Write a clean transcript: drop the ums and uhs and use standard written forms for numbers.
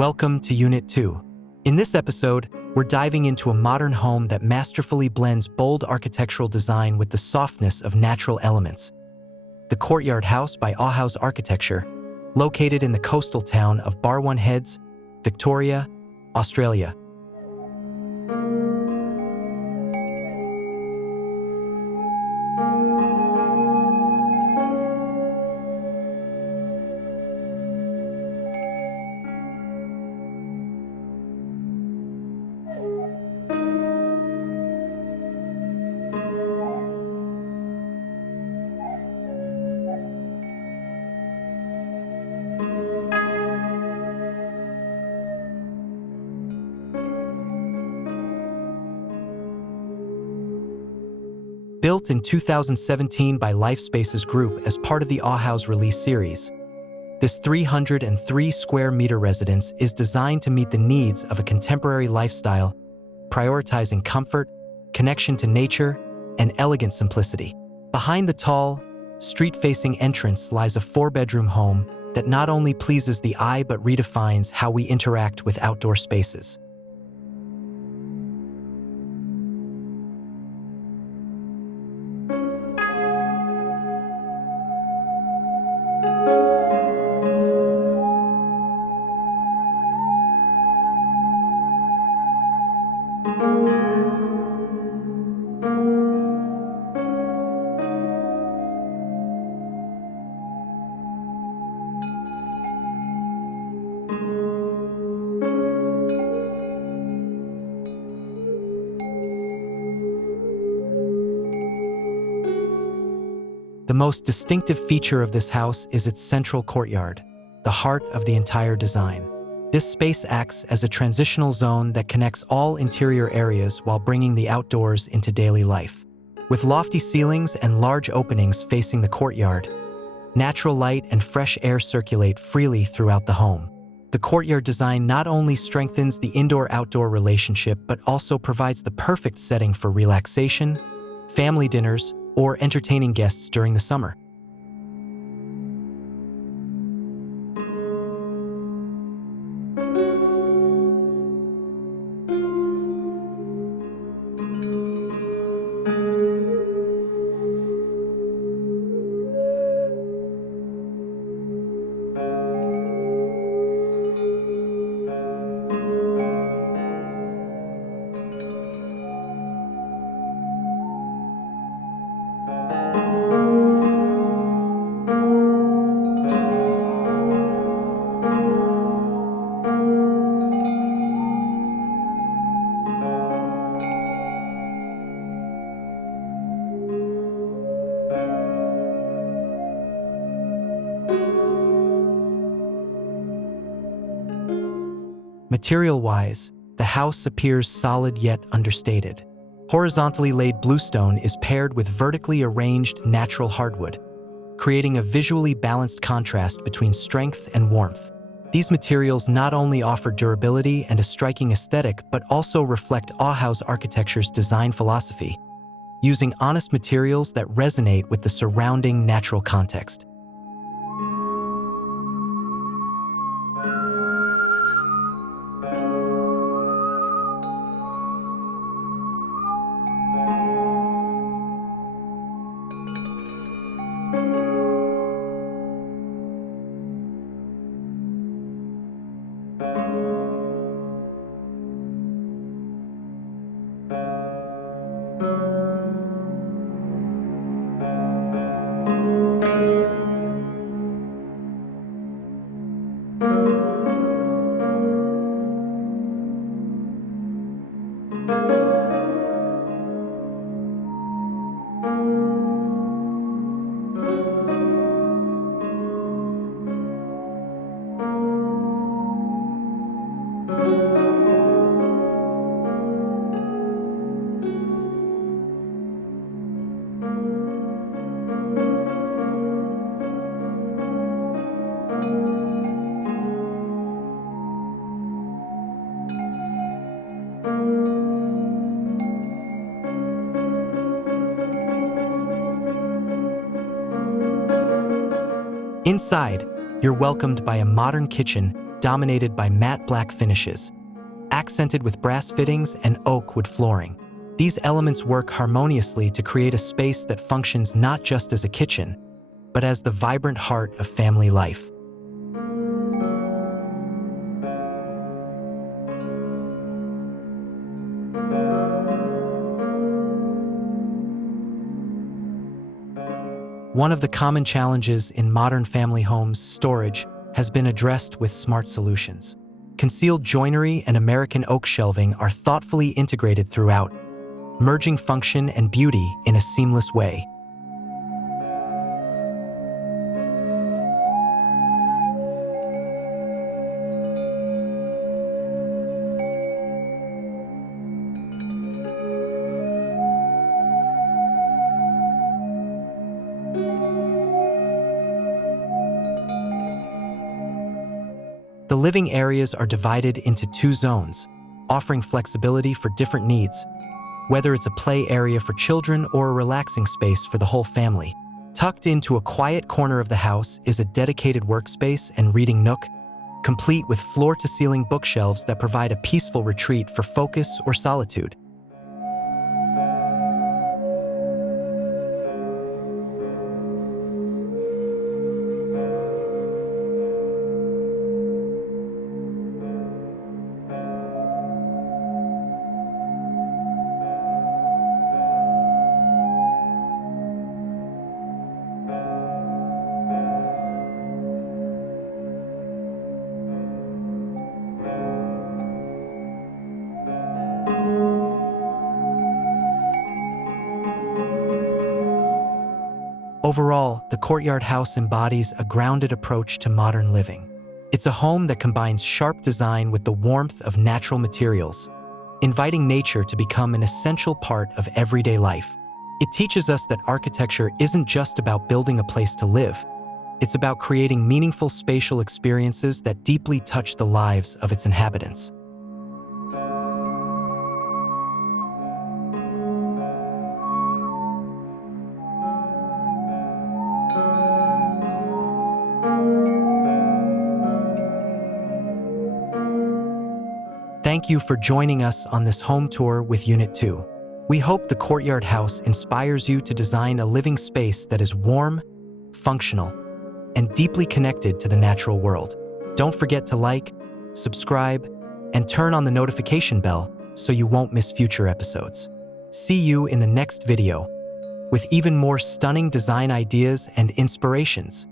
Welcome to Unit 2. In this episode, we're diving into a modern home that masterfully blends bold architectural design with the softness of natural elements. The Courtyard House by Auhaus Architecture, located in the coastal town of Barwon Heads, Victoria, Australia. Built in 2017 by Lifespaces Group as part of the Auhaus release series, this 303 square meter residence is designed to meet the needs of a contemporary lifestyle, prioritizing comfort, connection to nature, and elegant simplicity. Behind the tall, street-facing entrance lies a four-bedroom home that not only pleases the eye but redefines how we interact with outdoor spaces. The most distinctive feature of this house is its central courtyard, the heart of the entire design. This space acts as a transitional zone that connects all interior areas while bringing the outdoors into daily life. With lofty ceilings and large openings facing the courtyard, natural light and fresh air circulate freely throughout the home. The courtyard design not only strengthens the indoor-outdoor relationship but also provides the perfect setting for relaxation, family dinners, or entertaining guests during the summer. Material-wise, the house appears solid yet understated. Horizontally laid bluestone is paired with vertically arranged natural hardwood, creating a visually balanced contrast between strength and warmth. These materials not only offer durability and a striking aesthetic but also reflect Auhaus Architecture's design philosophy, using honest materials that resonate with the surrounding natural context. Inside, you're welcomed by a modern kitchen dominated by matte black finishes, accented with brass fittings and oak wood flooring. These elements work harmoniously to create a space that functions not just as a kitchen, but as the vibrant heart of family life. One of the common challenges in modern family homes, storage, has been addressed with smart solutions. Concealed joinery and American oak shelving are thoughtfully integrated throughout, merging function and beauty in a seamless way. The living areas are divided into 2 zones, offering flexibility for different needs, whether it's a play area for children or a relaxing space for the whole family. Tucked into a quiet corner of the house is a dedicated workspace and reading nook, complete with floor-to-ceiling bookshelves that provide a peaceful retreat for focus or solitude. Overall, the Courtyard House embodies a grounded approach to modern living. It's a home that combines sharp design with the warmth of natural materials, inviting nature to become an essential part of everyday life. It teaches us that architecture isn't just about building a place to live. It's about creating meaningful spatial experiences that deeply touch the lives of its inhabitants. Thank you for joining us on this home tour with Unit 2. We hope the Courtyard House inspires you to design a living space that is warm, functional, and deeply connected to the natural world. Don't forget to like, subscribe, and turn on the notification bell so you won't miss future episodes. See you in the next video with even more stunning design ideas and inspirations.